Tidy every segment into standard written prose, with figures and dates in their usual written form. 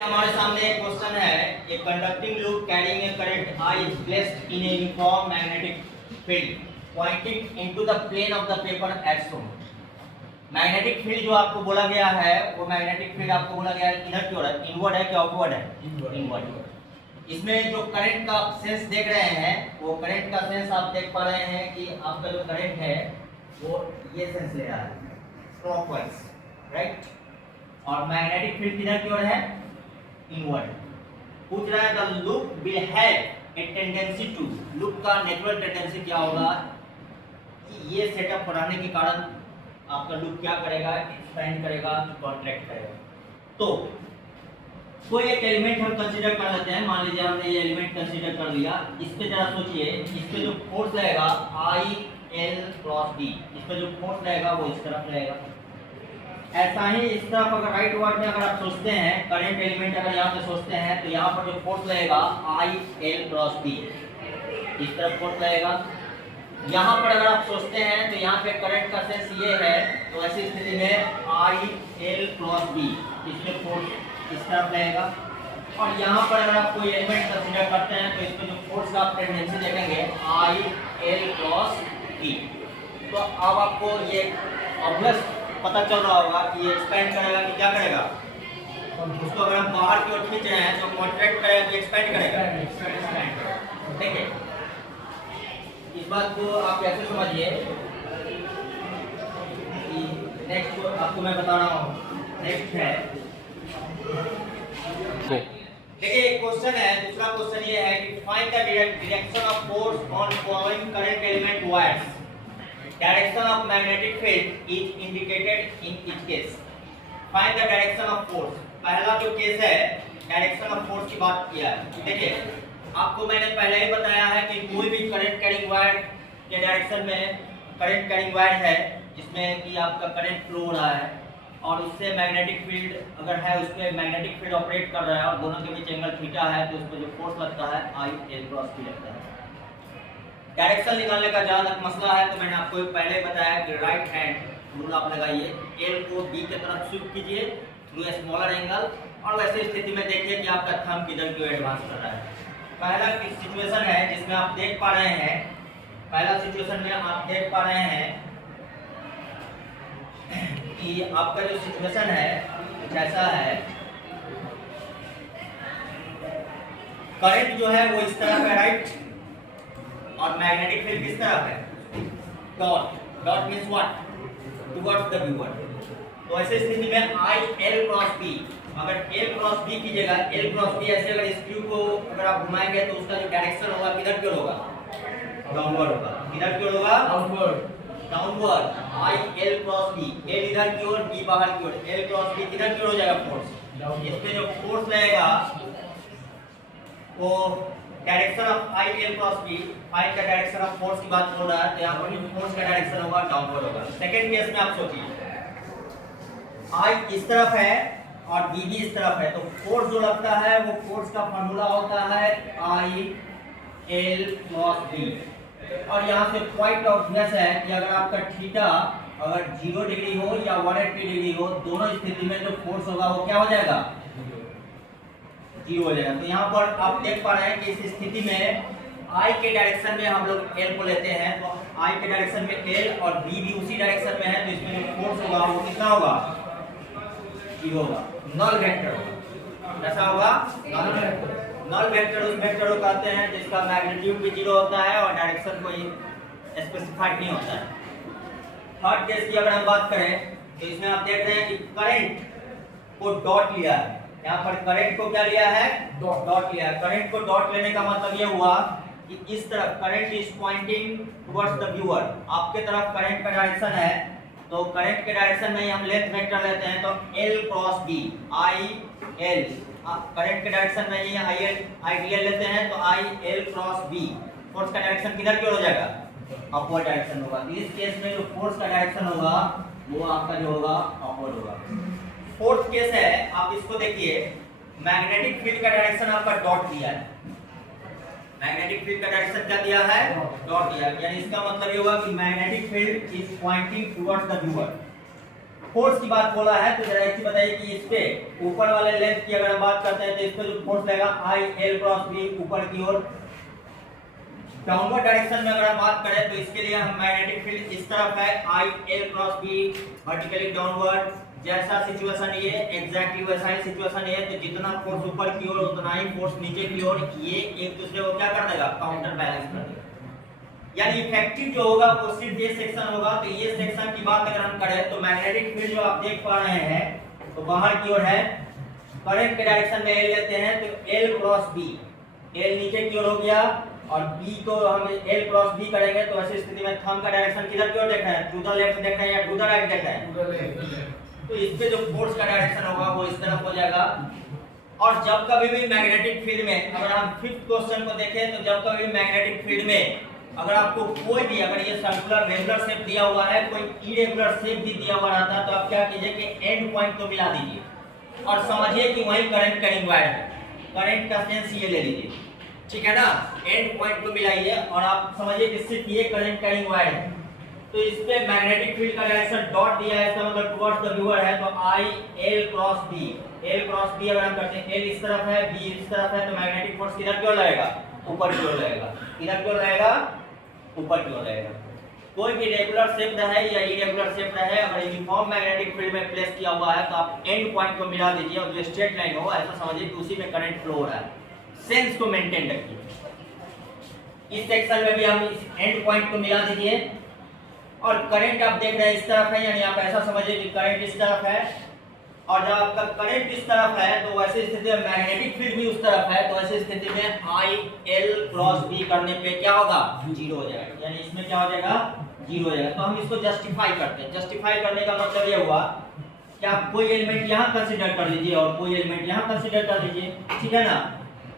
हमारे सामने एक क्वेश्चन है, a conducting loop carrying a current I is placed in a uniform magnetic field pointing into the plane of the paper as shown। Magnetic field जो आपको बोला गया है वो मैग्नेटिक फील्ड आपको बोला गया है इधर की ओर है, इनवर्ड है कि आउटवर्ड है? इनवर्ड। इसमें जो करंट का सेंस देख रहे हैं वो करंट का सेंस आप देख पा रहे हैं कि आपका जो करंट है वो ये सेंस ले रहा है क्लॉकवाइज, राइट। और मैग्नेटिक फील्ड किधर की ओर है? इनवर्ड। पूछ रहा है the loop will have a tendency to, loop का नेचुरल टेंडेंसी क्या होगा कि ये सेटअप बनाने के कारण आपका लूप क्या करेगा? एक्सपेंड करेगा, कॉन्ट्रैक्ट करेगा। तो कोई एक एलिमेंट हम कंसीडर कर लेते हैं, मान लीजिए हमने ये एलिमेंट कंसीडर कर लिया। इस पे जरा सोचिए, इस पे जो फोर्स लगेगा I L क्रॉस B, इस पे जो फोर्स लगेगा वो इस तरफ लगेगा। ऐसा ही इस तरफ अगर राइट वर्ड में अगर आप सोचते हैं, करंट एलिमेंट अगर यहाँ पे सोचते हैं तो यहाँ पर जो फोर्स लगेगा I L क्रॉस B, इस तरफ फोर्स लगेगा। यहाँ पर अगर आप सोचते हैं तो यहाँ पे करंट का सेंस ये है, तो ऐसी स्थिति में I L क्रॉस B, इसमें फोर्स इस तरफ लगेगा। और यहाँ पर अगर आप कोई एलिमेंट कंसीडर करते हैं तो इसमें जो फोर्स का आप टेंडेंसी देखेंगे I L क्रॉस B। तो अब आपको ये ऑब्वियस पता चल रहा होगा कि ये एक्सपेंड करेगा कि क्या करेगा। उसको अगर हम बाहर की ओर खींच रहे हैं तो कॉन्ट्रैक्ट करेगा कि एक्सपेंड करेगा। ठीक है, इस बात को आप कैसे समझिए कि नेक्स्ट आपको मैं बता रहा हूँ। नेक्स्ट है, देखिए क्वेश्चन है, दूसरा क्वेश्चन ये है कि find the direction of force on following current element wires. Direction of magnetic field is indicated in each case. Find the direction of force। पहला जो केस है डायरेक्शन ऑफ फोर्स की बात किया है। देखिए आपको मैंने पहले ही बताया है कि कोई भी करंट कैरिंग वायर के डायरेक्शन में करंट कैरिंग वायर है जिसमें कि आपका करंट फ्लो हो रहा है और उससे मैग्नेटिक फील्ड अगर है उस पर मैग्नेटिक फील्ड ऑपरेट कर रहा है और दोनों के बीच एंगल थीटा है तो उस पर जो फोर्स लगता है I L क्रॉस B लगता है। डायरेक्शन निकालने का जहाँ तक मसला है तो मैंने आपको पहले बताया कि राइट हैंड रूल आप लगाइए, एल को बी की तरफ शिफ्ट कीजिए थ्रू ए स्मॉलर एंगल और वैसे स्थिति में देखिए कि आपका थंब किधर की ओर एडवांस कर रहा है। पहला सिचुएशन है जिसमें आप देख पा रहे हैं, पहला सिचुएशन में आप देख पा रहे हैं कि आपका जो सिचुएशन है कुछ ऐसा है, करंट जो है वो इस तरफ है राइट और मैग्नेटिक फील्ड किस तरफ है? Dot. Dot means what? Towards the viewer. तो ऐसे स्थिति में I L क्रॉस B, अगर L क्रॉस B कीजिएगा, L क्रॉस B ऐसे अगर इस क्यू को अगर आप घुमाएंगे तो उसका जो डायरेक्शन होगा किधर की ओर होगा? डाउनवर्ड होगा। किधर की ओर होगा? Downward. Downward. I L cross B, L इधर की ओर, B बाहर की ओर, L क्रॉस B किधर की ओर हो जाएगा? फोर्स। इस पे जो फोर्स लगेगा वो direction of I L cross B, find the direction of force की बात बोल रहा है तो यहाँ पर जो फोर्स का डायरेक्शन होगा डाउनवर्ड होगा। सेकंड केस में आप सोचिए I इस तरफ है और B भी इस तरफ है तो फोर्स जो लगता है वो फोर्स का फार्मूला होता है I L क्रॉस B। और यहाँ से पॉइंट ऑब्वियस है कि अगर आपका थीटा अगर 0 डिग्री हो या 180 डिग्री हो, दोनों स्थिति में जो फोर्स होगा वो क्या हो जाएगा? 0 हो जाएगा। तो यहाँ पर आप देख पा रहे हैं कि इस स्थिति में I के डायरेक्शन में हम लोग L को लेते हैं तो I के डायरेक्शन में L और B भी उसी डायरेक्शन में है तो इसमें जो फोर्स होगा वो कितना होगा? 0 होगा, नल वेक्टर होगा। कैसा होगा? Null vector. नल वेक्टर उस वेक्टर को कहते हैं जिसका मैग्नीट्यूड भी 0 होता है और डायरेक्शन कोई स्पेसिफाइड नहीं होता है। थर्ड केस की अगर हम बात करें तो इसमें आप देख रहे हैं कि करंट को डॉट लिया है, यहाँ पर करंट को क्या लिया है? डॉट लिया है। करंट को डॉट लेने का मतलब ये हुआ कि इस तरफ current is pointing towards the viewer, आपके तरफ करंट का डायरेक्शन है तो करंट के डायरेक्शन में ही हम लेंथ वेक्टर लेते हैं तो L cross B, I L current के डायरेक्शन में ही IDL लेते हैं तो I L cross B। Force का डायरेक्शन किधर की ओर हो जाएगा? अपवर्ड डायरेक्शन होगा। इस केस में जो फोर्स का डायरेक्शन होगा वो आपका जो होगा अपवर्ड होगा। फोर्थ केस है, आप इसको देखिए, मैग्नेटिक फील्ड का डायरेक्शन आपका डॉट दिया है, मैग्नेटिक फील्ड का डायरेक्शन क्या दिया है? डॉट दिया है। यानी इसका मतलब ये हुआ कि magnetic field is pointing towards the viewer. Force की बात बोला है तो जरा एक चीज बताइए कि इस पे ऊपर वाले लेंथ की अगर हम बात करते हैं तो इस पे जो फोर्स लगेगा आई एल क्रॉस बी ऊपर की ओर। डाउनवर्ड डायरेक्शन में अगर हम बात करें तो इसके लिए हम मैग्नेटिक फील्ड इस तरफ है I L cross B vertically downward. जैसा सिचुएशन ये एग्जैक्टली वैसा ही सिचुएशन है तो जितना फोर्स ऊपर की ओर उतना ही फोर्स नीचे की ओर, ये एक दूसरे को क्या कर देगा, काउंटर बैलेंस कर देगा। यानी इफेक्टिव जो होगा वो सिर्फ ये सेक्शन होगा। तो ये सेक्शन की बात अगर हम करें तो मैग्नेटिक फील्ड जो आप देख पा रहे हैं तो बाहर की ओर है, करंट के डायरेक्शन में एल लेते हैं तो एल क्रॉस बी, एल नीचे की ओर हो गया और बी को हम एल क्रॉस बी करेंगे तो ऐसी स्थिति में थंब का डायरेक्शन किधर की ओर देख रहे हैं, टू द लेफ्ट देख रहे हैं या टू द राइट देख रहे हैं। तो इस पे जो फोर्स का डायरेक्शन होगा वो इस तरफ हो जाएगा। और जब कभी भी मैग्नेटिक फील्ड में अगर हम फिफ्थ क्वेश्चन को देखें तो जब कभी भी मैग्नेटिक फील्ड में अगर आपको कोई भी अगर ये सर्कुलर रेगुलर शेप दिया हुआ है, कोई इरेगुलर शेप भी दिया हुआ रहता है तो आप क्या कीजिए कि एंड पॉइंट को मिला दीजिए और समझिए कि वही करंट कैरिंग वायर है। करंट का सेंस ये ले लीजिए, ठीक है ना। एंड पॉइंट को मिलाइए और आप समझिए कि सिर्फ ये करंट कैरिंग वायर है। तो इस पे मैग्नेटिक फील्ड का डायरेक्शन डॉट दिया है, इसका मतलब टुवर्ड्स द व्यूअर है। तो I L cross B, L cross B अगर हम करते हैं, एल इस तरफ है बी इस तरफ है तो मैग्नेटिक फोर्स किधर की ओर लगेगा, ऊपर की ओर लगेगा। किधर की ओर लगेगा, ऊपर की ओर लगेगा। कोई भी रेगुलर शेप रहे या इरेगुलर शेप रहे अगर यूनिफॉर्म मैग्नेटिक फील्ड में प्लेस किया हुआ है तो आप एंड पॉइंट को मिला दीजिए और जो स्ट्रेट लाइन हो ऐसा समझिए कि उसी में करंट फ्लो हो रहा है। सेंस को मेंटेन रखिए। इस सेक्शन में भी हम इस एंड पॉइंट को मिला दीजिए और करंट आप देख रहे हैं इस तरफ है, यानी आप ऐसा समझिए कि करंट इस तरफ है और जब आपका करंट इस तरफ है तो वैसे स्थिति में मैग्नेटिक फील्ड भी उस तरफ है। तो ऐसी स्थिति में आई एल क्रॉस बी करने पे क्या होगा, जीरो हो जाएगा। यानी इसमें क्या हो जाएगा, जीरो हो जाएगा। तो हम इसको जस्टिफाई करते हैं। जस्टिफाई करने का मतलब ये हुआ कि आप कोई एलिमेंट यहाँ कंसीडर कर लीजिए और कोई एलिमेंट यहाँ कंसीडर कर लीजिए, ठीक है ना।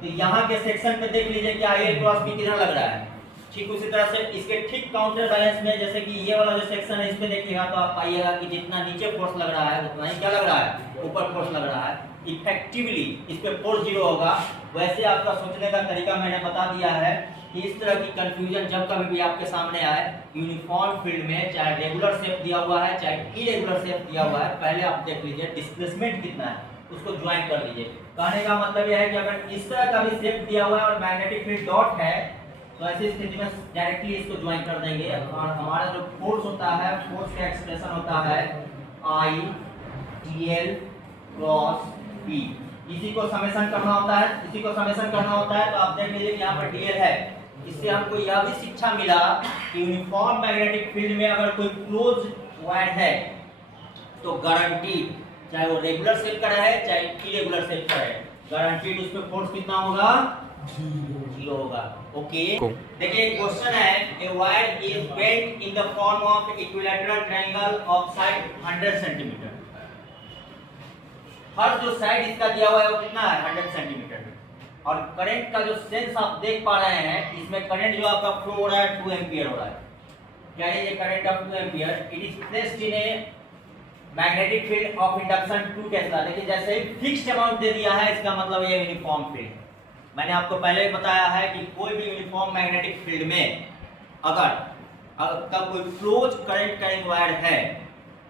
तो यहाँ के सेक्शन पे देख लीजिए कि आई एल क्रॉस बी किधर लग रहा है। ठीक उसी तरह से इसके ठीक काउंटर बैलेंस में जैसे कि ये वाला जो सेक्शन है इस पे देखिएगा तो आप पाइएगा कि जितना नीचे फोर्स लग रहा है उतना ही क्या लग रहा है, ऊपर फोर्स लग रहा है। इफेक्टिवली इस पे फोर्स जीरो होगा। वैसे आपका सोचने का तरीका मैंने बता दिया है कि इस तरह की कंफ्यूजन जब कभी भी आपके सामने आए यूनिफॉर्म फील्ड में, चाहे रेगुलर शेप दिया हुआ है चाहे इरेगुलर शेप दिया हुआ है, पहले आप देख लीजिए डिस्प्लेसमेंट कितना है उसको ज्वाइन कर लीजिए। कहने का मतलब यह है कि अगर इस तरह का भी शेप दिया हुआ है और मैग्नेटिक फील्ड डॉट है तो ऐसी स्थिति में डायरेक्टली इसको ज्वाइन कर देंगे और हमारा जो फोर्स होता है, फोर्स का एक्सप्रेशन होता है I T L cross B. इसी को समेशन करना होता है, इसी को समेशन करना होता है। तो आप देख लीजिए कि यहाँ पर डी एल है। इससे हमको यह भी शिक्षा मिला कि यूनिफॉर्म मैग्नेटिक फील्ड में अगर कोई क्लोज वायर है तो गारंटीड, चाहे वो रेगुलर शेप का रहे चाहे इरेगुलर शेप का रहे, गारंटीड उस पर फोर्स कितना होगा, जीरो होगा। ओके देखिए क्वेश्चन है, a wire is bent in the form of equilateral triangle of side 100 centimetre. हर जो साइड इसका दिया हुआ है वो कितना है, 100 सेंटीमीटर। और करंट का जो सेंस आप देख पा रहे हैं इसमें करंट जो आपका फ्लो हो रहा है 2 एम्पीयर हो रहा है। क्या है ये current of 2 ampere. It is placed in a magnetic field of induction 2 Tesla. देखिए जैसे ही फिक्स्ड अमाउंट दे दिया है इसका मतलब ये यूनिफॉर्म फील्ड। मैंने आपको पहले ही बताया है कि कोई भी यूनिफॉर्म मैग्नेटिक फील्ड में अगर कोई क्लोज करंट कैरिंग वायर है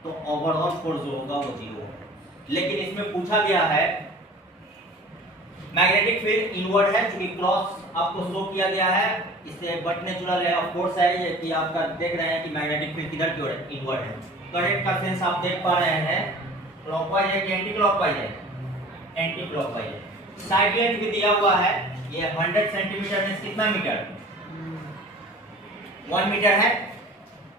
तो ओवरऑल फोर्स जो होगा वो जीरो होगा। लेकिन इसमें पूछा गया है मैग्नेटिक फील्ड इनवर्ड है, क्योंकि क्रॉस आपको शो किया गया है, इससे बट नेचुरल है। ऑफ कोर्स है ये कि आपका देख रहे हैं कि मैग्नेटिक फील्ड किधर की ओर है, इनवर्ड है। करंट का सेंस आप देख पा रहे हैं क्लॉकवाइज है कि एंटी क्लॉकवाइज है, एंटी क्लॉकवाइज है। साइड लेंथ भी दिया हुआ है, ये 100 सेंटीमीटर में कितना मीटर, 1 मीटर है।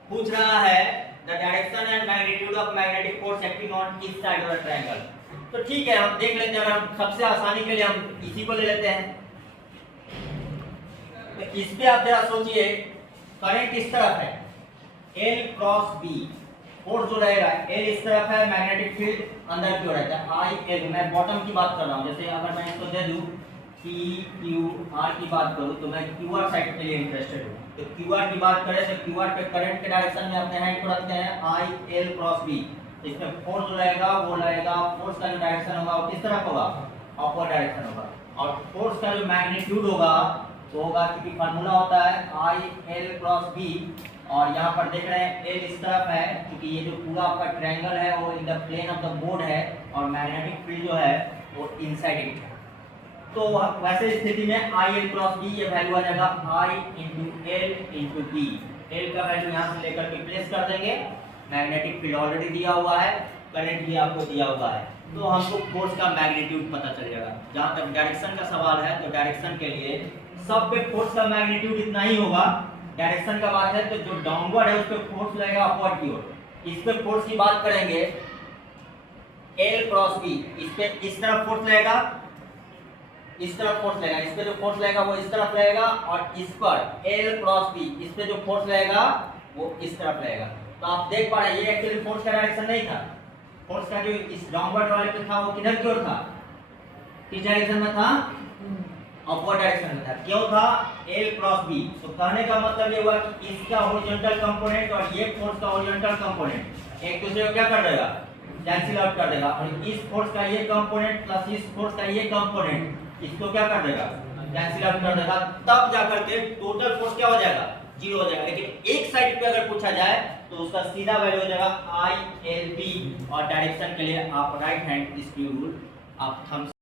पूछ रहा है the direction and magnitude of magnetic force acting on each side of the triangle. तो ठीक है हम देख लेते हैं, अगर हम सबसे आसानी के लिए हम इसी को ले लेते हैं। तो इस पे आप जरा सोचिए, करंट इस तरफ है L क्रॉस B, फोर्स जो रहेगा L इस तरफ है, मैग्नेटिक फील्ड अंदर की ओर रहता है I L। मैं बॉटम की बात कर रहा हूं, जैसे अगर मैं इसको दे दूं P Q R की बात करूं तो मैं QR साइड के लिए इंटरेस्टेड हूं। तो QR की बात करें तो QR पे करंट के डायरेक्शन में अपने हैंड को रखते हैं I L क्रॉस B। इसमें फोर्स जो रहेगा वो लगेगा, फोर्स का जो डायरेक्शन होगा वो किस तरफ होगा, अपवर्ड डायरेक्शन होगा। और फोर्स का जो मैग्नीट्यूड होगा वो होगा, क्योंकि फार्मूला होता है I L क्रॉस B और यहाँ पर देख रहे हैं एल इस तरफ है, क्योंकि ये जो पूरा आपका ट्रायंगल है वो in the plane of the board है और मैग्नेटिक फील्ड जो है वो इनसाइड इट है। तो वैसे स्थिति में आई एल क्रॉस बी ये वैल्यू आ जाएगा I into L into B. L का वैल्यू यहाँ से लेकर के प्लेस कर देंगे, मैग्नेटिक फील्ड ऑलरेडी दिया हुआ है, करंट भी आपको दिया हुआ है, तो हमको फोर्स का मैग्नीट्यूड पता चल जाएगा। जहाँ तक डायरेक्शन का सवाल है तो डायरेक्शन के लिए सब पे फोर्स का मैग्नीट्यूड इतना ही होगा। डायरेक्शन का बात है तो जो डाउनवर्ड है उस पे फोर्स लगेगा अपवर्ड की ओर। इस पे फोर्स की बात करेंगे एल क्रॉस बी, इस पे इस तरफ फोर्स लगेगा, इस तरफ फोर्स लगेगा, इस पे जो फोर्स लगेगा वो इस तरफ लगेगा, और इस पर एल क्रॉस बी इस पे जो फोर्स लगेगा वो इस तरफ लगेगा। तो आप देख पा रहे हैं ये एक्चुअली फोर्स का डायरेक्शन नहीं था, फोर्स का जो इस डाउनवर्ड वाले पे था वो किधर की ओर था, किस डायरेक्शन में था, अपवर्ड डायरेक्शन में था। क्यों था, एल क्रॉस बी। तो कहने का मतलब ये हुआ कि इसका हॉरिजॉन्टल कंपोनेंट और ये फोर्स का हॉरिजॉन्टल कंपोनेंट एक दूसरे को क्या कर देगा, कैंसिल आउट कर देगा, और इस फोर्स का ये कंपोनेंट प्लस इस फोर्स का ये कंपोनेंट इसको क्या कर देगा, कैंसिल आउट कर देगा। तब जाकर के टोटल फोर्स क्या हो जाएगा, जीरो हो जाएगा। लेकिन एक साइड पे अगर पूछा जाए तो उसका सीधा वैल्यू हो जाएगा आई एल बी, और डायरेक्शन के लिए आप राइट हैंड स्क्रू रूल आप थंब